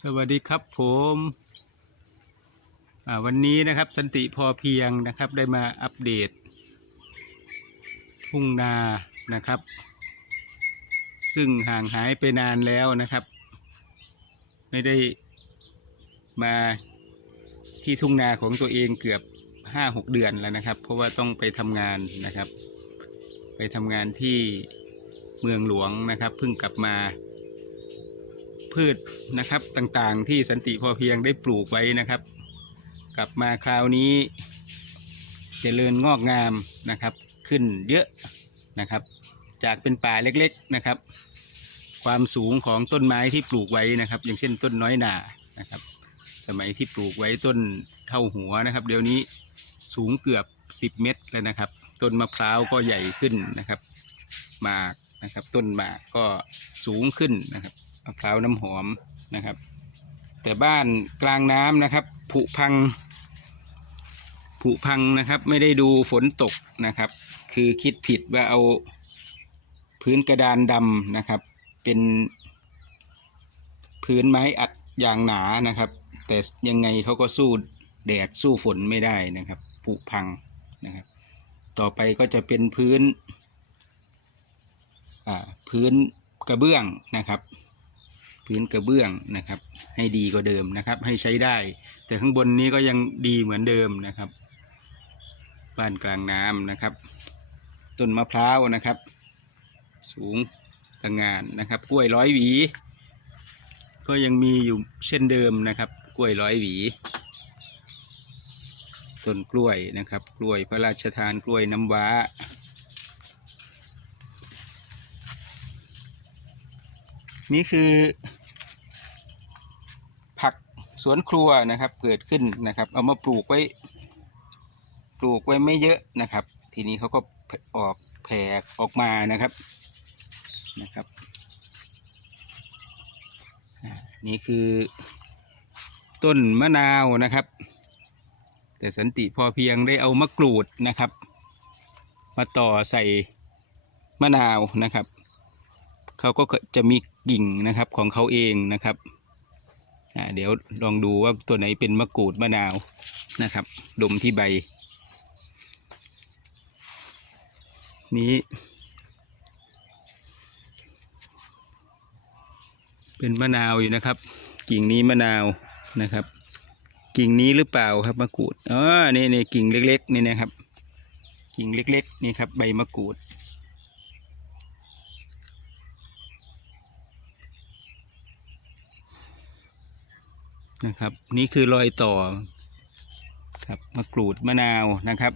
สวัสดีครับผมวันนี้นะครับสันติพอเพียงนะครับได้มาอัปเดต ทุ่งนานะครับ ซึ่งห่างหายไปนานแล้วนะครับ ไม่ได้มาที่ทุ่งนาของตัวเองเกือบห้าหกเดือนแล้วนะครับ เพราะว่าต้องไปทำงานนะครับ ไปทำงานที่เมืองหลวงนะครับเพิ่งกลับมา พืชนะครับต่างๆ ที่สันติพอเพียงได้ปลูกไว้นะครับ กลับมาคราวนี้เจริญงอกงามนะครับ ขึ้นเยอะนะครับ จากเป็นป่าเล็กๆนะครับ ความสูงของต้นไม้ที่ปลูกไว้นะครับ อย่างเช่นต้นน้อยหนานะครับ สมัยที่ปลูกไว้ต้นเท่าหัวนะครับ เดี๋ยวนี้สูงเกือบ 10 เมตรแล้วนะครับ ต้นมะพร้าวก็ใหญ่ขึ้นนะครับหมากนะครับ ต้นหมากก็สูงขึ้นนะครับ มะพร้าวน้ำหอมนะครับ แต่บ้านกลางน้ำนะครับ ผุพัง ผุพังนะครับ ไม่ได้ดูฝนตกนะครับ คือคิดผิดว่าเอาพื้นกระดานดำนะครับ เป็นพื้นไม้อัดอย่างหนานะครับ แต่ยังไงเขาก็สู้แดดสู้ฝนไม่ได้นะครับผุพังนะครับ ต่อไปก็จะเป็นพื้นพื้นกระเบื้องนะครับ พื้นกระเบื้องนะครับ ให้ดีกว่าเดิมนะครับ ให้ใช้ได้ แต่ข้างบนนี้ก็ยังดีเหมือนเดิมนะครับ บ้านกลางน้ำนะครับ ต้นมะพร้าวนะครับ สูงตะงงานนะครับ กล้วยร้อยหวี ก็ยังมีอยู่เช่นเดิมนะครับ กล้วยร้อยหวีต้นกล้วยนะครับ กล้วยพระราชทานกล้วยน้ำว้า นี่คือ สวนครัวนะครับเกิดขึ้นนะครับ เอามาปลูกไว้ ปลูกไว้ไม่เยอะนะครับ ทีนี้เขาก็ออกแผ่ออกมานะครับนะครับ นี่คือต้นมะนาวนะครับ แต่สันติพอเพียงได้เอามะกรูดนะครับ มาต่อใส่มะนาวนะครับ เขาก็จะมีกิ่งนะครับของเขาเองนะครับ เดี๋ยวลองดูว่าตัวไหนเป็นมะกรูดมะนาวนะครับ ดมที่ใบ นี้ เป็นมะนาวอยู่นะครับ กิ่งนี้มะนาวนะครับ กิ่งนี้หรือเปล่าครับมะกรูดอ๋อนี่นี่กิ่งเล็กๆนี่นะครับ กิ่งเล็ก ๆ นี่ครับ ใบมะกรูด นะครับ นี่คือรอยต่อครับมะกรูดมะนาวนะครับ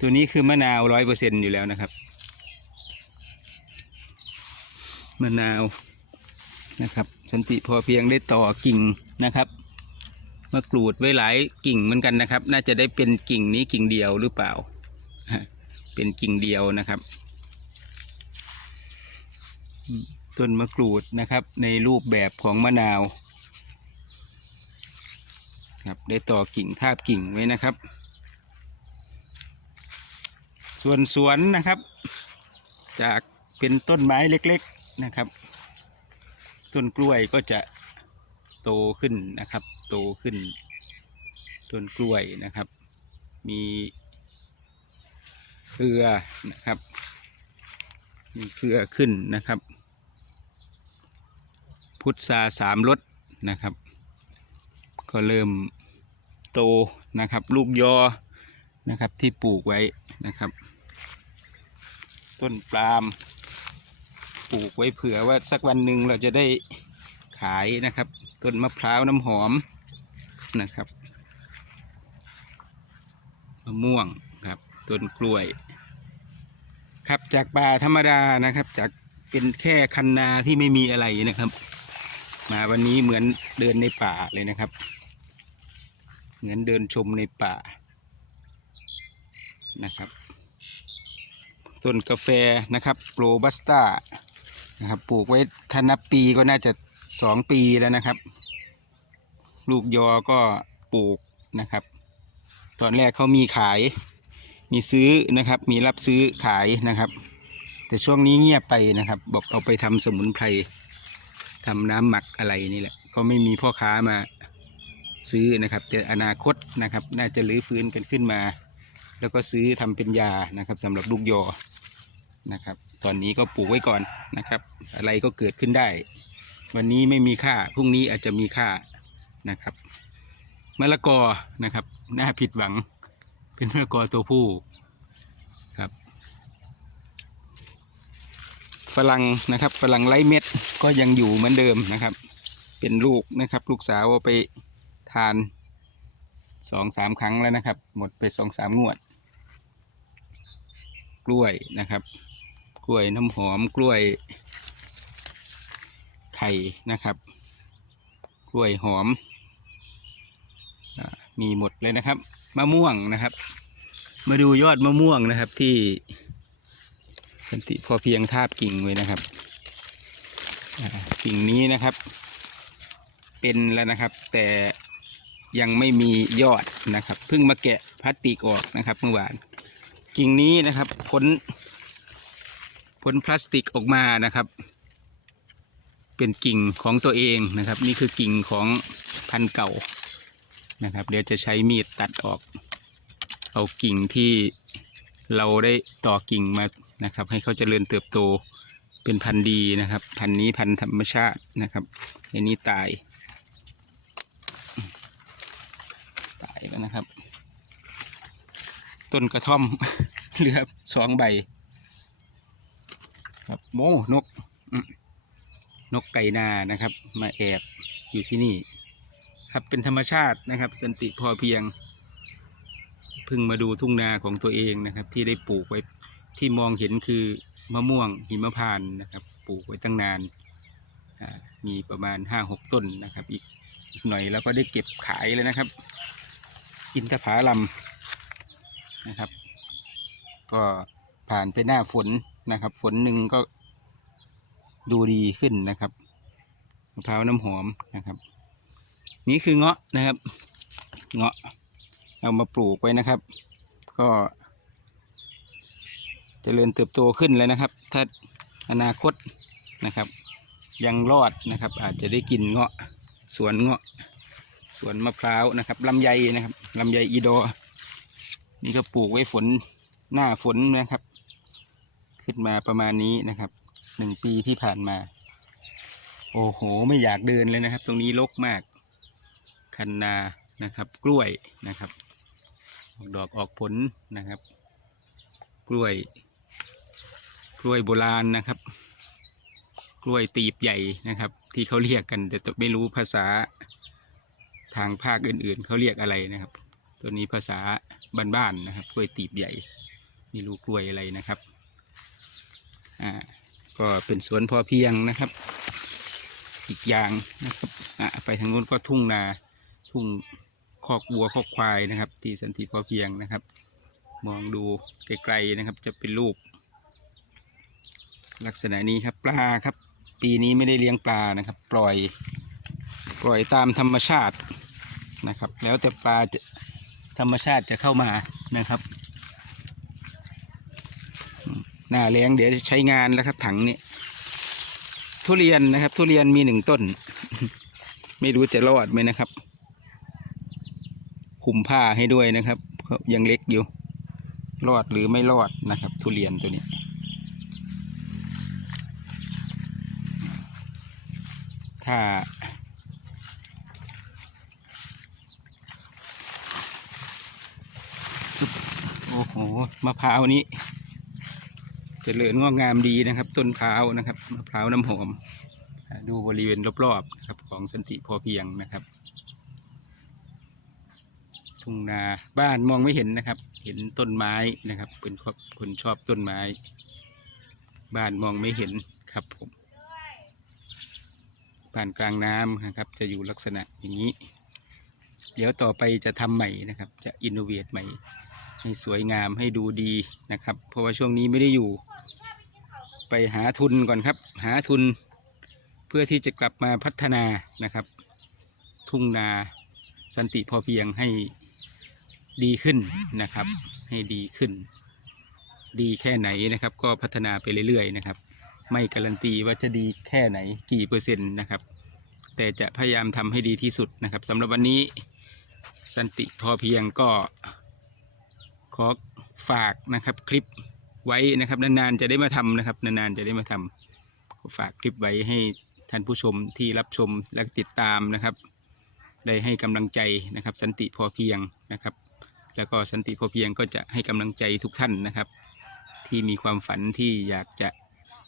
ตัวนี้คือมะนาวร้อยเปอร์เซ็นอยู่แล้วนะครับ มะนาวนะครับ สันติพอเพียงได้ต่อกิ่งนะครับมะกรูดไว้หลายกิ่งเหมือนกันนะครับ น่าจะได้เป็นกิ่งนี้กิ่งเดียวหรือเปล่า เป็นกิ่งเดียวนะครับ ต้นมะกรูดนะครับในรูปแบบของมะนาว ครับได้ต่อกิ่งทาบกิ่งไว้นะครับ ส่วนสวนนะครับ จากเป็นต้นไม้เล็กๆนะครับ ต้นกล้วยก็จะโตขึ้นนะครับ โตขึ้น ต้นกล้วยนะครับ มีเครือนะครับ มีเครือขึ้นนะครับ พุทราสามรสนะครับ ก็เริ่มโตนะครับ ลูกยอนะครับที่ปลูกไว้นะครับ ต้นปาล์มปลูกไว้เผื่อว่าสักวันหนึ่งเราจะได้ขายนะครับ ต้นมะพร้าวน้ำหอมนะครับมะม่วงครับต้นกล้วย ครับจากป่าธรรมดานะครับ จากเป็นแค่คันนาที่ไม่มีอะไรนะครับ มาวันนี้เหมือนเดินในป่าเลยนะครับ เหมือนเดินชมในป่านะครับ ต้นกาแฟนะครับโรบัสต้านะครับปลูกไว้ถ้านับปีก็น่าจะสองปีแล้วนะครับ ลูกยอก็ปลูกนะครับ ตอนแรกเขามีขาย มีซื้อนะครับ มีรับซื้อขายนะครับ แต่ช่วงนี้เงียบไปนะครับ บอกเอาไปทำสมุนไพรทำน้ำหมักอะไรนี่แหละ ก็ไม่มีพ่อค้ามา ซื้อนะครับ แต่อนาคตนะครับ น่าจะรื้อฟื้นกันขึ้นมา แล้วก็ซื้อทำเป็นยานะครับสำหรับลูกยอนะครับ ตอนนี้ก็ปลูกไว้ก่อนนะครับ อะไรก็เกิดขึ้นได้ วันนี้ไม่มีค่าพรุ่งนี้อาจจะมีค่านะครับมะละกอนะครับน่าผิดหวังเป็นมะละกอตัวผู้ครับฝรั่งนะครับฝรั่งไร้เม็ดก็ยังอยู่เหมือนเดิมนะครับ เป็นลูกนะครับ ลูกสาวเอาไป ทานสองสามครั้งแล้วนะครับ หมดไปสองสามงวด กล้วยนะครับ กล้วยน้ำหอมกล้วยไข่นะครับ กล้วยหอมมีหมดเลยนะครับมะม่วงนะครับ มาดูยอดมะม่วงนะครับที่สันติพอเพียงทาบกิ่งไว้นะครับกิ่งนี้นะครับ เป็นแล้วนะครับ แต่ ยังไม่มียอดนะครับเพิ่งมาแกะพลาสติกออกนะครับเมื่อวาน กิ่งนี้นะครับพ้นพ้นพลาสติกออกมานะครับ เป็นกิ่งของตัวเองนะครับ นี่คือกิ่งของพันธุ์เก่านะครับ เดี๋ยวจะใช้มีดตัดออก เอากิ่งที่เราได้ต่อกิ่งมานะครับ ให้เขาเจริญเติบโตเป็นพันธุ์ดีนะครับ พันธุ์นี้พันธุ์ธรรมชาตินะครับอันนี้ตาย ตาย แล้วนะครับ ต้นกระท่อมเหลือสองใบ ครับโมนก นกไก่นานะครับ มาแอบอยู่ที่นี่ ครับเป็นธรรมชาตินะครับ สันติพอเพียงพิ่งมาดูทุ่งนาของตัวเองนะครับ ที่ได้ปลูกไว้ที่มองเห็นคือมะม่วงหิมพานนะครับ ปลูกไว้ตั้งนานมีประมาณห้าหกต้นนะครับ อีกหน่อยแล้วก็ได้เก็บขายเลยนะครับ อินทผาลัมนะครับ ก็ผ่านไปหน้าฝนนะครับ ฝนหนึ่งก็ดูดีขึ้นนะครับมะพร้าวน้ำหอมนะครับ นี่คือเงาะนะครับ เงาะเอามาปลูกไว้นะครับ ก็เจริญเติบโตขึ้นแล้วนะครับ ถ้าอนาคตนะครับ ยังรอดนะครับ อาจจะได้กินเงาะสวนเงาะ สวนมะพร้าวนะครับลำไยนะครับลำไยอีโดอ นี่ก็ปลูกไว้ฝนหน้าฝนนะครับ ขึ้นมาประมาณนี้นะครับหนึ่งปีที่ผ่านมา โอ้โห ไม่อยากเดินเลยนะครับ ตรงนี้รกมาก คันนานะครับ กล้วยนะครับออกดอกออกผลนะครับ กล้วย กล้วยโบราณนะครับ กล้วยตีบใหญ่นะครับ ที่เขาเรียกกันแต่ไม่รู้ภาษา ทางภาคอื่นๆ เขาเรียกอะไรนะครับ ตัวนี้ภาษาบ้านๆนะครับกล้วยตีบใหญ่ไม่รู้กล้วยอะไรนะครับอ่าก็เป็นสวนพอเพียงนะครับ อีกอย่างนะครับอะไปทางนู้นก็ทุ่งนาทุ่งคอกวัวคอกควายนะครับ ที่สันติพอเพียงนะครับ มองดูไกลๆนะครับ จะเป็นรูป ลักษณะนี้ครับปลาครับ ปีนี้ไม่ได้เลี้ยงปลานะครับ ปล่อยปล่อยตามธรรมชาติ นะครับ แล้วแต่ปลาจะธรรมชาติจะเข้ามานะครับ หน้าแรงเดี๋ยวใช้งานแล้วครับ ถังนี้ ทุเรียนนะครับ ทุเรียนมีหนึ่งต้น ไม่รู้จะรอดไหมนะครับคุมผ้าให้ด้วยนะครับยังเล็กอยู่ รอดหรือไม่รอดนะครับ ทุเรียนตัวนี้ถ้า โอ้โหมะพร้าวนี้เจริญงอกงามดีนะครับ ต้นพร้าวนะครับมะพร้าวน้ำหอม ดูบริเวณรอบๆนะครับของสันติพอเพียงนะครับทุ่งนาบ้านมองไม่เห็นนะครับ เห็นต้นไม้นะครับ เป็นคนคนชอบต้นไม้ บ้านมองไม่เห็นครับผมบ้านกลางน้ำนะครับ จะอยู่ลักษณะอย่างนี้ เดี๋ยวต่อไปจะทำใหม่นะครับ จะอินโนเวทใหม่ ให้สวยงามให้ดูดีนะครับ เพราะว่าช่วงนี้ไม่ได้อยู่ ไปหาทุนก่อนครับ หาทุนเพื่อที่จะกลับมาพัฒนานะครับ ทุ่งนาสันติพอเพียงให้ดีขึ้นนะครับ ให้ดีขึ้น ดีแค่ไหนนะครับ ก็พัฒนาไปเรื่อยๆนะครับ ไม่การันตีว่าจะดีแค่ไหนกี่เปอร์เซ็นต์นะครับ แต่จะพยายามทำให้ดีที่สุดนะครับสำหรับวันนี้สันติพอเพียงก็ ขอฝากนะครับคลิปไว้นะครับนานๆจะได้มาทำนะครับนานๆจะได้มาทำฝากคลิปไว้ให้ท่านผู้ชมที่รับชมและติดตามนะครับ ได้ให้กำลังใจนะครับ สันติพอเพียงนะครับ แล้วก็สันติพอเพียงก็จะให้กำลังใจทุกท่านนะครับ ที่มีความฝันที่อยากจะ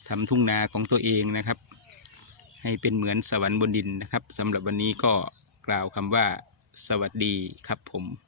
ทำทุ่งนาของตัวเองนะครับ ให้เป็นเหมือนสวรรค์บนดินนะครับสำหรับวันนี้ก็กล่าวคำว่าสวัสดีครับผม